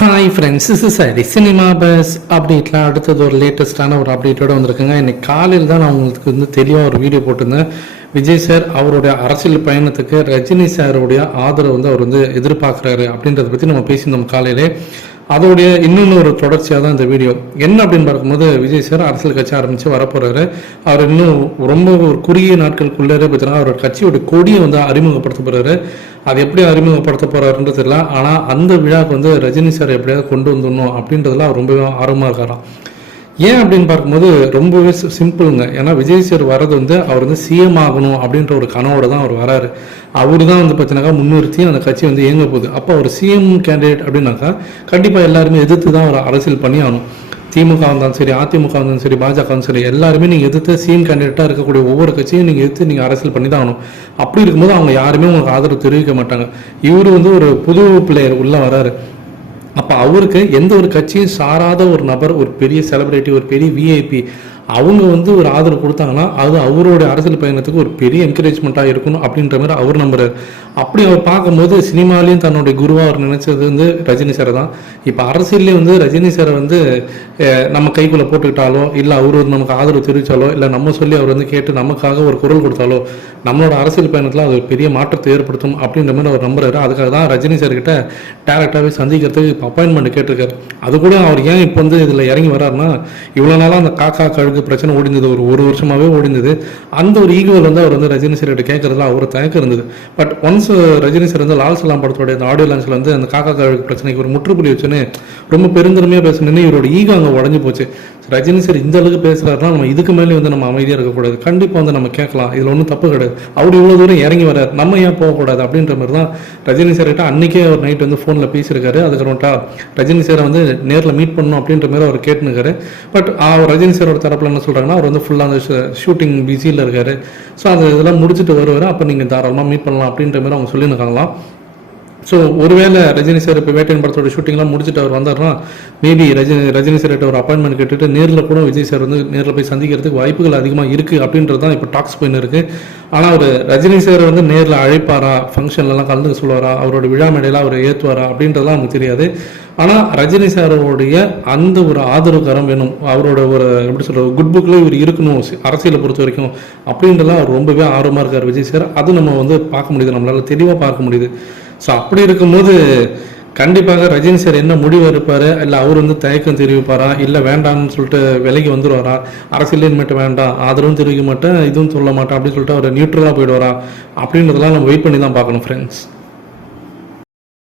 Hi friends, this is Hari cinema bus அப்டேட்டில் அடுத்தது ஒரு லேட்டஸ்ட்டான ஒரு அப்டேட்டோடு வந்திருக்குங்க. இன்னைக்கு காலையில் தான் நான் உங்களுக்கு வந்து தெளிவாக ஒரு வீடியோ போட்டிருந்தேன். விஜய் சார் அவருடைய அரசியல் பயணத்துக்கு ரஜினி சாருடைய ஆதரவு வந்து அவர் வந்து எதிர்பார்க்குறாரு அப்படின்றத பற்றி நம்ம பேசியிருந்தோம் காலையிலே. அதோடைய இன்னொன்று ஒரு தொடர்ச்சியாக தான் இந்த வீடியோ. என்ன அப்படின்னு பார்க்கும்போது, விஜய் சார் அரசியல் கட்சி ஆரம்பித்து வரப்போகிறாரு. அவர் இன்னும் ரொம்ப ஒரு குறுகிய நாட்களுக்குள்ளே பார்த்தீங்கன்னா அவரோட கட்சியோட கொடியை வந்து அறிமுகப்படுத்த போகிறாரு. அது எப்படி அறிமுகப்படுத்த போகிறாருன்றது தெரியல. ஆனால் அந்த விழாவுக்கு வந்து ரஜினி சார் எப்படியாவது கொண்டு வந்துடணும் அப்படின்றதுல அவர் ரொம்பவே ஆர்வமாக இருக்காராம். ஏன் அப்படின்னு பார்க்கும்போது ரொம்பவே சிம்பிளுங்க. ஏன்னா விஜய் சார் வர்றது வந்து அவர் வந்து சிஎம் ஆகணும் அப்படின்ற ஒரு கனவோடு தான் அவர் வராரு. அவர் தான் வந்து பார்த்தீங்கன்னாக்கா முன்னிறுத்தி அந்த கட்சி வந்து இயங்க போகுது. அப்போ அவர் சிஎம் கேண்டிடேட் அப்படின்னாக்கா கண்டிப்பாக எல்லாருமே எதிர்த்து தான் அவர் அரசியல் பண்ணி ஆகணும். திமுக இருந்தாலும் சரி, அதிமுக இருந்தாலும் சரி, பாஜக இருந்தாலும் சரி, எல்லாருமே நீங்கள் எதிர்த்து சிஎம் கேண்டிடேட்டாக இருக்கக்கூடிய ஒவ்வொரு கட்சியும் நீங்கள் எதிர்த்து நீங்கள் அரசியல் பண்ணி தான் ஆகணும். அப்படி இருக்கும்போது அவங்க யாருமே உங்களுக்கு ஆதரவு தெரிவிக்க மாட்டாங்க. இவர் வந்து ஒரு புது பிளேயர் உள்ளே வராரு. அப்போ அவருக்கு எந்த ஒரு கட்சியும் சாராத ஒரு நபர், ஒரு பெரிய செலிபிரிட்டி, ஒரு பெரிய விஐபி அவங்க வந்து ஒரு ஆதரவு கொடுத்தாங்கன்னா அது அவருடைய அரசியல் பயணத்துக்கு ஒரு பெரிய என்கரேஜ்மெண்ட்டாக இருக்கணும் அப்படின்ற மாதிரி அவர் நம்புறாரு. அப்படி அவர் பார்க்கும்போது சினிமாலையும் தன்னுடைய குருவாக அவர் நினைச்சது வந்து ரஜினி சாரை தான். இப்போ அரசியல்லையும் வந்து ரஜினி சாரை வந்து நம்ம கைக்குள்ளே போட்டுக்கிட்டாலோ, இல்லை அவர் நமக்கு ஆதரவு தெரிவித்தாலோ, இல்லை நம்ம சொல்லி அவர் வந்து கேட்டு நமக்காக ஒரு குரல் கொடுத்தாலோ நம்மளோட அரசியல் பயணத்தில் அது ஒரு பெரிய மாற்றத்தை ஏற்படுத்தும் அப்படின்ற மாதிரி அவர் நம்புறாரு. அதுக்காக தான் ரஜினி சார்கிட்ட டேரக்டாகவே சந்திக்கிறதுக்கு இப்போ அப்பாயின்மெண்ட் கேட்டிருக்காரு. அது கூட அவர் ஏன் இப்போ வந்து இதில் இறங்கி வர்றாருன்னா, இவ்வளோ நாளாக அந்த காக்கா கழுகு பிரச்சனை ஓடிந்தது, ஒரு வருஷமாகவே ஓடிந்தது. அந்த ஒரு ஈகோவில் வந்து அவர் வந்து ரஜினி சார்கிட்ட கேட்கறதுல அவர் தயக்கம் இருந்தது. பட் ஒன்ஸ் ரஜினி சார் வந்து லால் சலாம் படத்தோடைய அந்த ஆடியோ லான்ச்சில் வந்து அந்த காக்கா கழுகு பிரச்சனைக்கு ஒரு முற்றுப்புள்ளி வச்சுன்னு ரொம்ப பெருந்தன்மையாக பேசணுன்னு இவரோட ஈகோ அங்கே உடஞ்சி போச்சு. ரஜினி சார் இந்த அளவுக்கு பேசுகிறாருன்னா நம்ம இதுக்கு மேலே வந்து நம்ம அமைதியாக இருக்கக்கூடாது, கண்டிப்பாக வந்து நம்ம கேட்கலாம், இதில் ஒன்றும் தப்பு கிடையாது, அவர் இவ்வளோ தூரம் இறங்கி வர்றார், நம்ம ஏன் போகக்கூடாது அப்படின்ற மாதிரி தான் ரஜினி சார்கிட்ட அன்றைக்கே அவர் நைட் வந்து ஃபோனில் பேசியிருக்காரு. அதுக்கப்புறம்ட்டா ரஜினி சாரை வந்து நேரில் மீட் பண்ணணும் அப்படின்ற மாதிரி அவர் கேட்டுனுக்காரு. பட் ரஜினி சாரோட தரப்பில் என்ன சொல்கிறாங்கன்னா, அவர் வந்து ஃபுல்லாக அந்த ஷூட்டிங் பிஸியில் இருக்கார். ஸோ அந்த இதெல்லாம் முடிச்சுட்டு வருவார், அப்போ நீங்கள் தாராளமாக மீட் பண்ணலாம் அப்படின்ற மாதிரி அவங்க சொல்லியிருக்காங்களாம். ஸோ ஒருவேளை ரஜினி சார் இப்போ வேட்டையன் படத்தோட ஷூட்டிங்லாம் முடிச்சுட்டு அவர் வந்தார்னா மேபி ரஜினி சார்கிட்ட ஒரு அப்பாயின்மெண்ட் கேட்டுட்டு நேரில் கூட விஜய் சார் வந்து நேரில் போய் சந்திக்கிறதுக்கு வாய்ப்புகள் அதிகமாக இருக்குது அப்படின்றது தான் இப்போ டாக்ஸ் போயின்னு இருக்குது. ஆனால் அவர் ரஜினி சார் வந்து நேரில் அழைப்பாரா, ஃபங்க்ஷன்லாம் கலந்துக்க சொல்லுவாரா, அவரோட விழா மேடையில் அவர் ஏற்றுவாரா அப்படின்றதுலாம் நமக்கு தெரியாது. ஆனால் ரஜினி சாரோடைய அந்த ஒரு ஆதரவு கரம் வேணும், அவரோட ஒரு எப்படி சொல்கிற குட் புக்கில் இவர் இருக்கணும் அரசியலை பொறுத்த வரைக்கும் அப்படின்றலாம் அவர் ரொம்பவே ஆர்வமாக இருக்கார் விஜய் சார். அது நம்ம வந்து பார்க்க முடியுது, நம்மளால் தெளிவாக பார்க்க முடியுது. ஸோ அப்படி இருக்கும்போது கண்டிப்பாக ரஜினி சார் என்ன முடிவு எடுப்பார், இல்லை அவர் வந்து தயக்கம் தெரிவிப்பாரா, இல்லை வேண்டாம்னு சொல்லிட்டு விலைக்கு வந்துடுவாரா, அரசியல் மட்டும் வேண்டாம், ஆதரவும் தெரிவிக்க மாட்டேன், இதுவும் சொல்ல மாட்டேன் அப்படின்னு சொல்லிட்டு அவர் நியூட்ரலாக போயிடுவாரா அப்படின்றதெல்லாம் நம்ம வெயிட் பண்ணி தான் பார்க்கணும் ஃப்ரெண்ட்ஸ்.